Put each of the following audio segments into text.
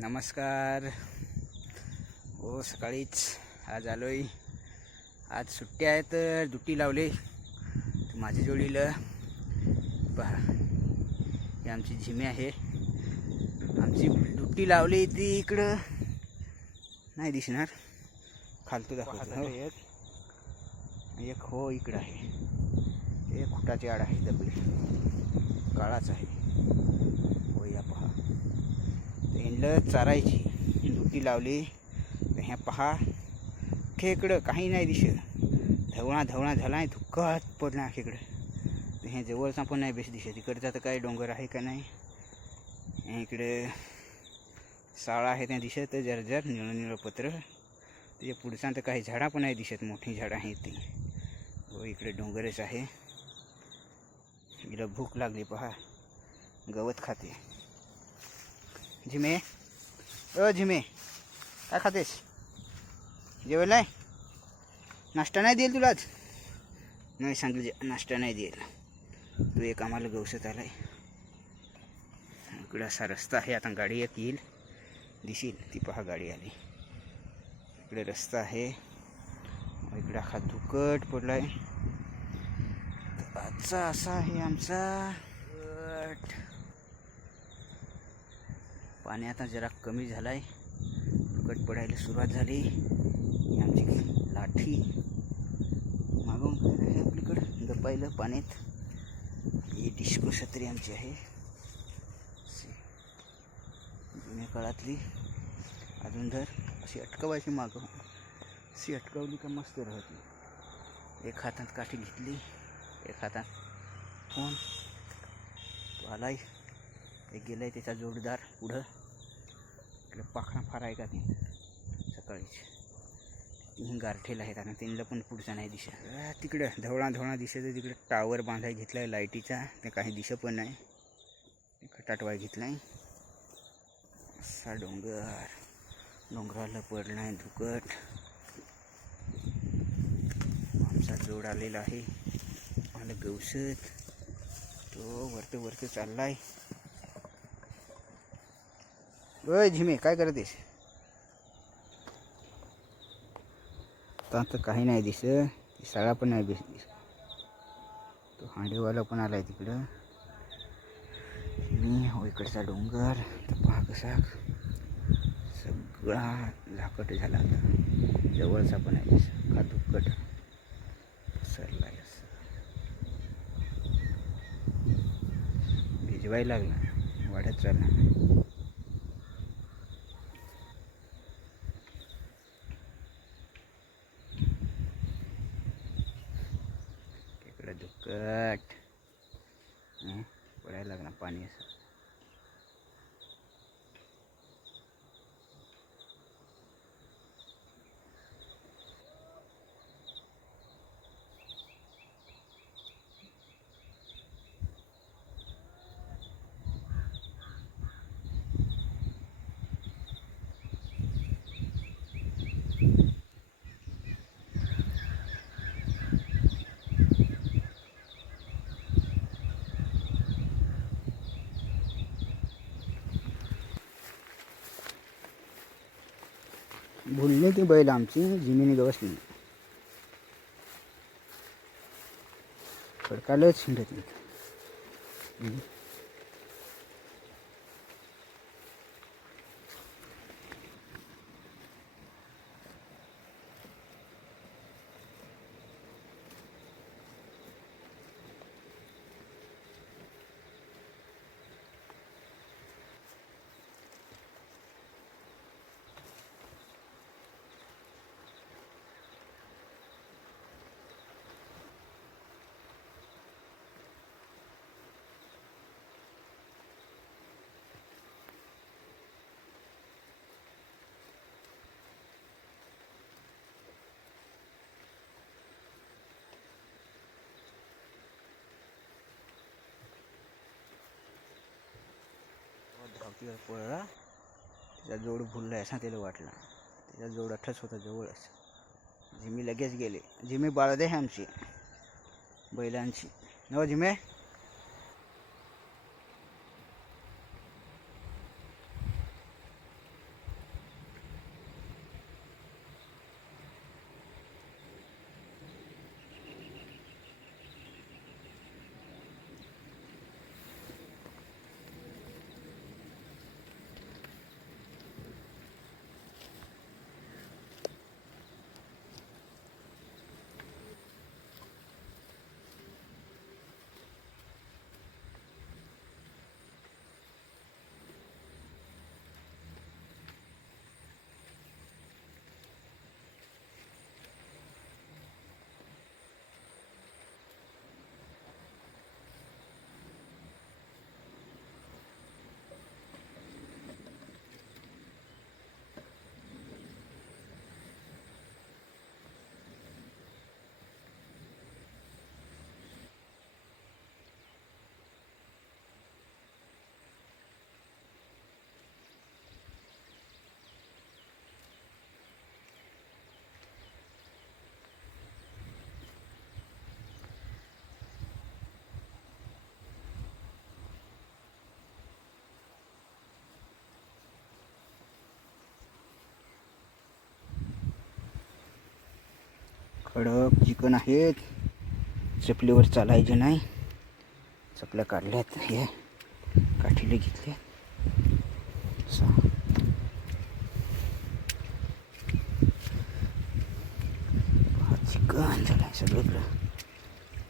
नमस्कार. हो सकाळीच आज आलो आहे आज सुट्टी आहे तर दुट्टी लावली. तर माझ्या जोडीला पहा ही आमची झिमे आहे. आमची दुट्टी लावली ती इकडं. नाही दिसणार. खालतो दाखवतो. हो. एक. हो इकडं आहे. एक खुटाची आड आहे दबली काळाच आहे हो या पहा त्यांना चारायची. दुटी लावली. तर ह्या पहा. खेकडं काही नाही दिसत. धवळा धवळा झाला आहे धुक्कात पडला खेकडं. तर ह्या जवळचा पण नाही बेस दिसत. इकडचा तर काय डोंगर आहे का नाही? इकडे साळा आहे त्या दिसत. जर जर निळं निळं पत्र. त्याच्या पुढचा तर काही झाडा पण नाही दिसत. मोठी झाडं आहेत ती. व इकडे डोंगरच आहे. इकडं भूक लागली पहा. गवत खाते. झिमे. अ झिमे. काय खातेस? जेवायला आहे नाश्ता नाही देईल तुला आज? नाही सांगितलं जे नाश्ता नाही देईल. तू एक आम्हाला गवसत आलाय. इकडं असा रस्ता आहे आता गाडी एक येईल. दिसेल ती पहा गाडी आली. इकडे रस्ता आहे. इकडे हा धुकट पडला आहे आजचा असा आहे आमचा. पाणी आता जरा कमी झालं आहे फुकट पडायला सुरुवात झाली. आमची लाठी. मागून आहे आपलीकडं गपायला पाण्यात. ही डिस्को छत्री आमची आहे. जुन्या काळातली. अजून धर. अशी अटकवायची मागं. अशी अटकवली का मस्त राहती. एक हातात काठी घेतली. एक हातात फोन. तो आलाय. एक आहे त्याचा जोडदार पुढं. इकडे पाखरा फार आहे का ते सकाळीच. तीन आहेत आणि त्यांना पण पुढचा नाही दिशा. तिकडं धवळा धवळा दिसत तिकडे टावर बांधाय आहे लाईटीचा. ते काही दिशा पण नाही. खटाटवाय आहे असा डोंगर. डोंगराला पडला आहे धुकट. आमचा जोड आलेला आहे. मला गवसत तो वरतं वरतं चालला आहे ओय झिमे काय करतेस? आता काही नाही दिस ती पण नाही दिस दिस तो हांडेवाला पण आलाय तिकडं. मी हो इकडचा डोंगर. तर पहा कसा सगळा झाकट झाला आता. जवळचा पण आहे. दिस का दुक्कट पसरलाय भिजवायला लागला. वाढत चालला. इकडं दुक्कट हं, पडायला लागणार पाणी असं भुलले ते बैल आमची जिमिनी गवसली खडकालच हिंडत नाही हं. पळला. त्याचा जोड भुलला असा त्याला वाटला. त्याचा जोड अठ्ठच होता जवळच. झिमी लगेच गेले. झिमी बाळदे आमची बैलांची. नव झिमे? कडक चिकन आहेत. चपलीवर चालायचे नाही. चपल्या काढल्यात. हे काठीले घेतले. सहा चिकन झालं सगळीकडं.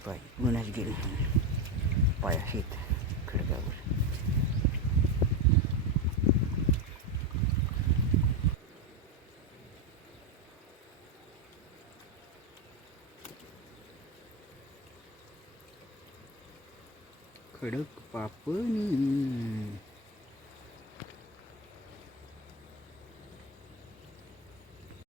पाय गुन्हाच गेले. पाय आहेत खडकावर. खडक पापणी.